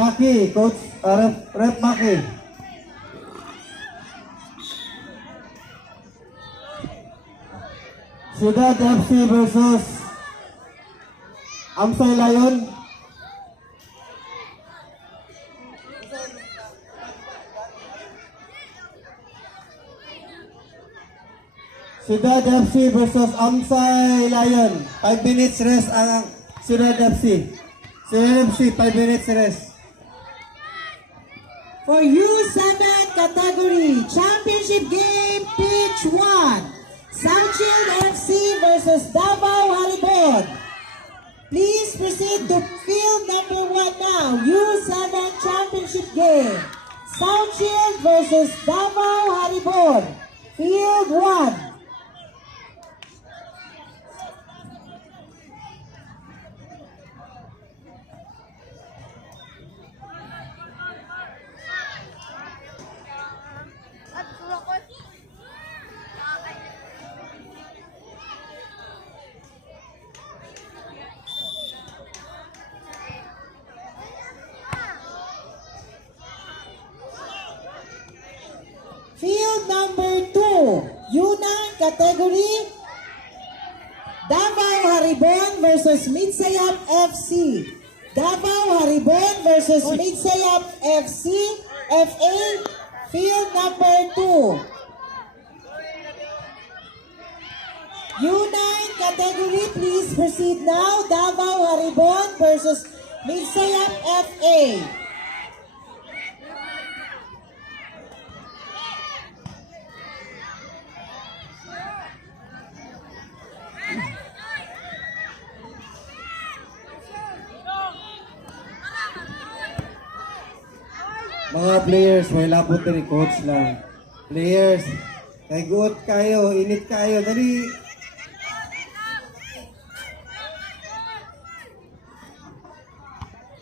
Maki, Coach, Rep Maki. Ciudad FC versus Amsay Lion. Ciudad FC versus Amsay Lion. 5 minutes rest ang Ciudad FC. Ciudad FC, 5 minutes rest. For U7 category, championship game, pitch 1. Southfield FC versus Davao Halibon. Please proceed to field number 1 now. U7 championship game. Southfield versus Davao Halibon. Field 1. Field number 2, U9 category, Davao Haribon versus Midsayap FC. Davao Haribon versus Midsayap FC, FA, field number 2. U9 category, please proceed now. Davao Haribon versus Midsayap FA. Mga players, may lapot ni coach lang. Players, kay good kayo, init kayo, dali.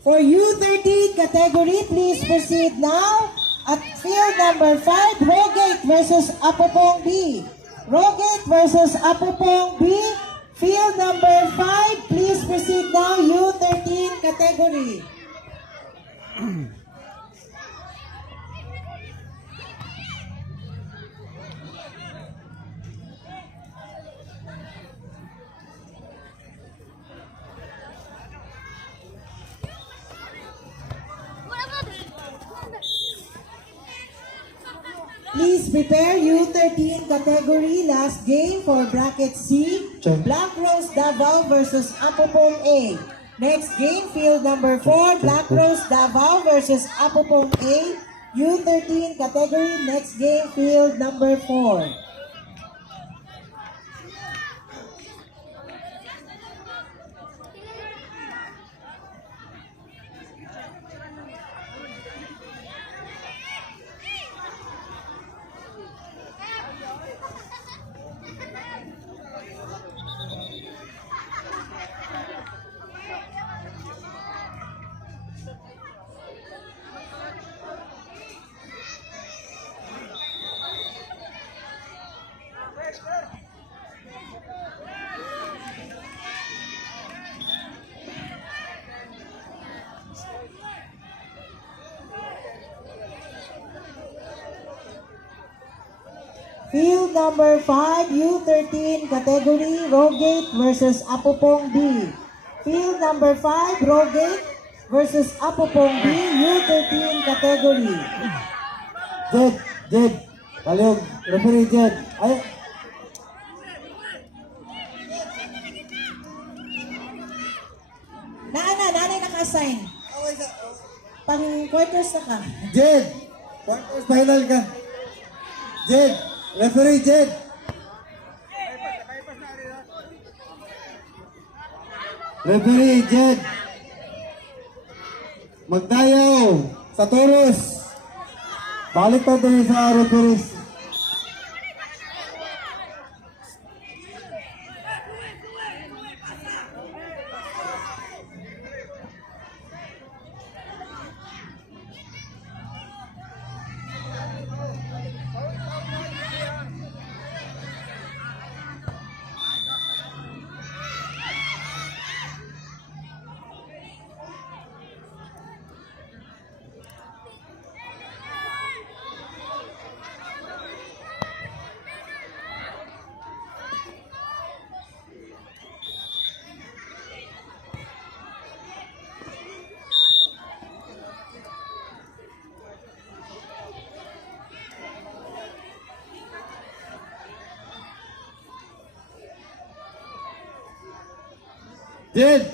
For U13 category, please proceed now at field number 5, Rogate versus Apopong B. Rogate versus Apopong B, field number 5, please proceed now, U13 category. Please prepare U13 category last game for bracket C. Black Rose Davao versus Apopong A. Next game, field number 4, Black Rose Davao versus Apopong A. U13 category, next game, field number 4. Field number 5, U13 category, Rogate versus Apopong B. Field number 5, Rogate versus Apopong B, U13 category. Jed, Palog, referee Jed. Ay, Nanay naka-assign. Pang quarters na ka. Jed, quarters final ka. Jed, referee Jed. Referee Jed. Magtayaw sa Toros. Balik pa din sa referees. Jed.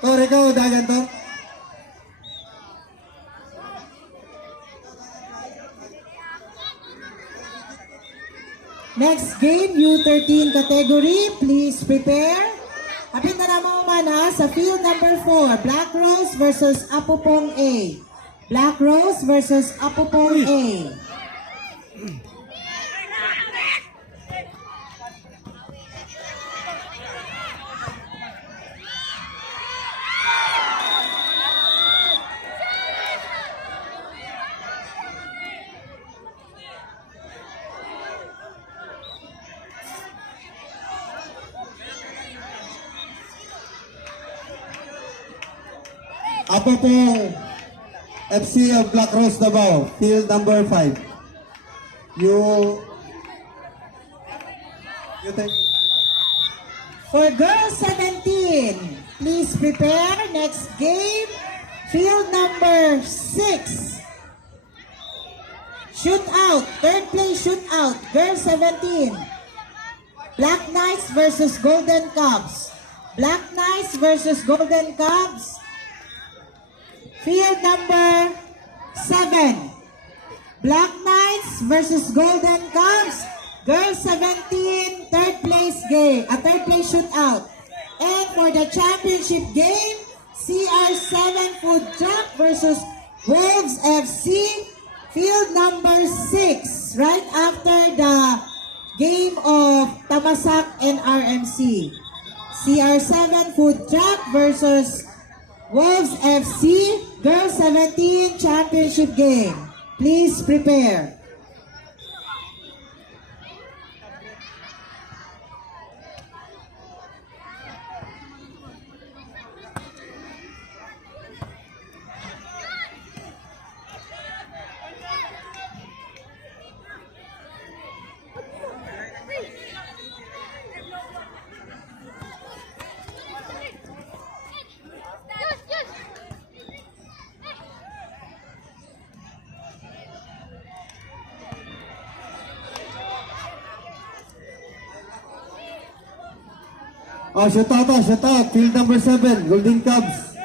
Tor, ikaw, dagan to. Next game, U13 category, please prepare. Hapit na naman mana sa field number 4, Black Rose versus Apupong A. Black Rose versus Apupong A. Ako pong FC of Black Rose Davao, field number 5. You take. For girls 17, please prepare. Next game, field number 6. Shootout, third place shootout, girls 17. Black Knights versus Golden Cubs. Black Knights versus Golden Cubs. Field number 7. Black Knights versus Golden Cubs. Girls 17, third place game, a third place shootout. And for the championship game, CR7 Food Truck versus Wolves FC. Field number 6, right after the game of Tamasak and RMC. CR7 Food Truck versus Wolves FC, Girls 17 Championship Game. Please prepare. Oh, shoot out. Field number 7, Golden Cubs.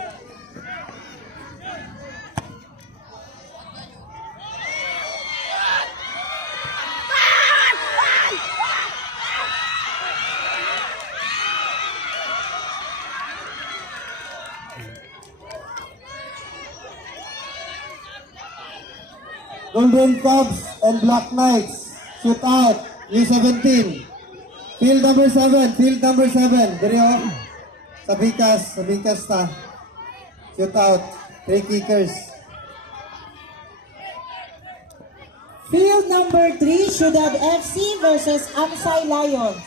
Golden Cubs and Black Knights. Shoot out. U17. Field number 7. Diri o. Sa bikas ta. Shoot out. 3 kickers. Field number 3, Ciudad FC versus Amsay Lions.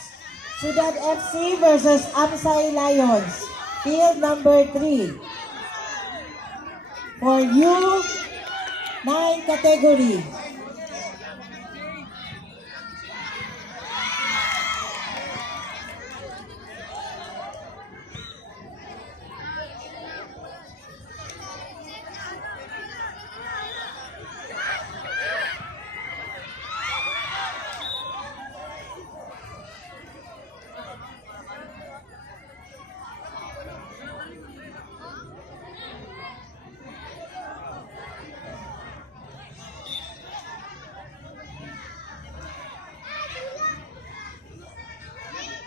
Ciudad FC versus Amsay Lions. Field number 3. For U9 category.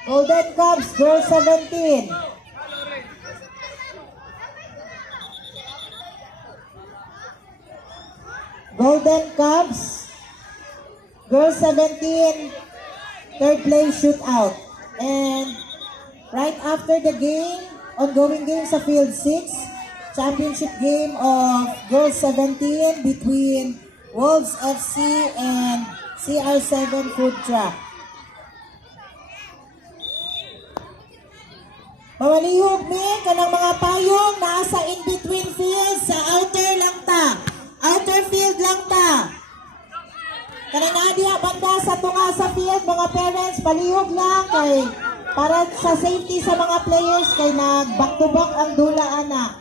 Golden Cubs, Girls 17. Golden Cubs, Girls 17, third place shootout. And right after the game, ongoing game sa Field 6, championship game of Girls 17 between Wolves FC and CR7 Food Truck. Mawalihog mi kanang mga payong nasa in-between field sa outer lang ta. Outer field lang ta. Kanang nadia banda sa tunga sa field, mga parents, palihog lang kay para sa safety sa mga players kay nag back to back ang dula ana.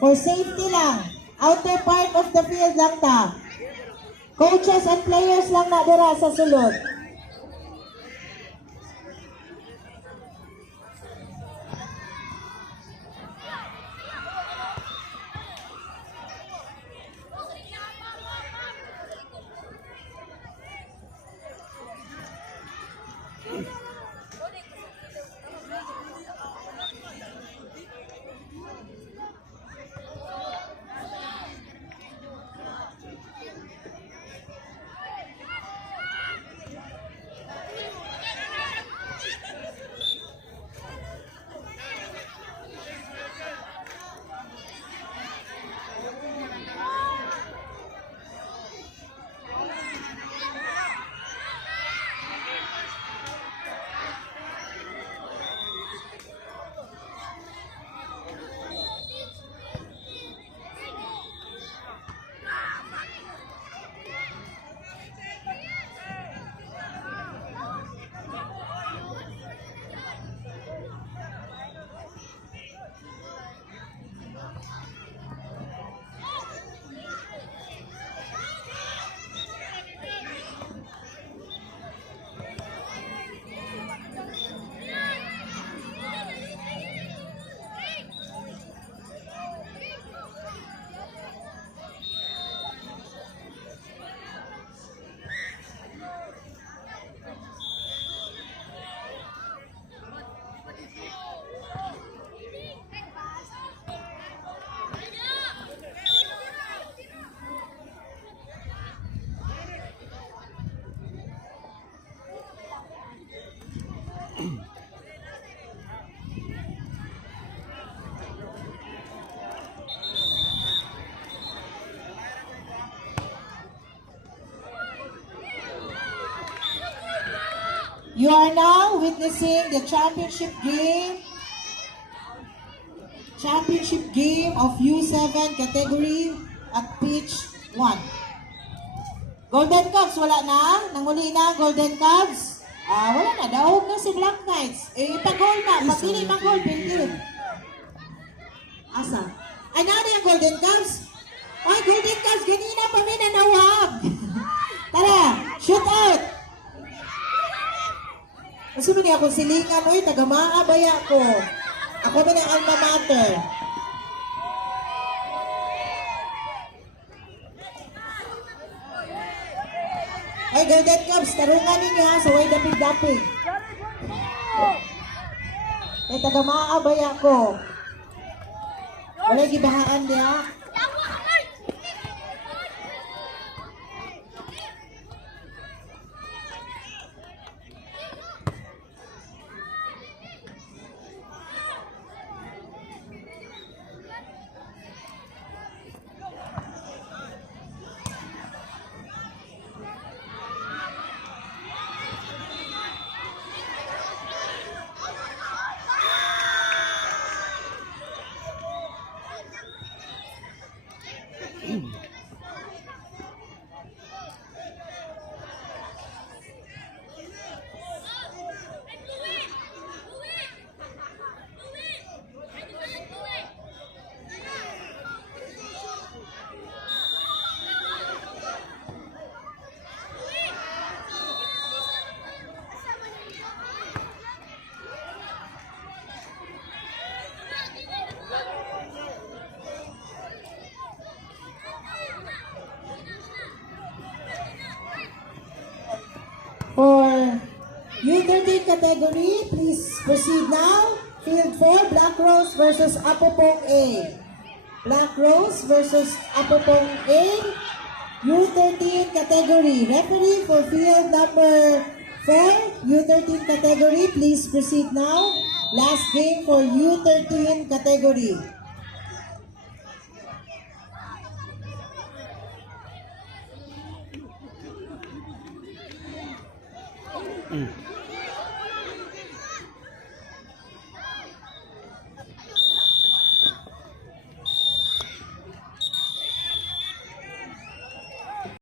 For safety lang. Outer part of the field lang ta. Coaches and players lang na dira sa sulod. You are now witnessing the championship game of U7 category at pitch 1. Golden Cubs, wala na? Nanguli na Golden Cubs? Wala na. Daog na si Black Knights. Pag-goal na. Pag-tili mag-goal, pintil. Asa? Ay, na yung Golden Cubs? Ay, Golden Cubs, ganina pa may nanawag. Tara, shoot out! Kasi mo niya akong silingan, oy, taga-maabaya ko. Ako ba ng alma mater? Ay, Golden Cubs, tarungan ninyo ha, sa way dapig-dapig. Ay, taga-maabaya ko. Wala gibahaan niya. For U13 category, please proceed now. Field 4, Black Rose versus Apopong A. Black Rose versus Apopong A. U13 category. Referee for field number 4, U13 category, please proceed now. Last game for U13 category.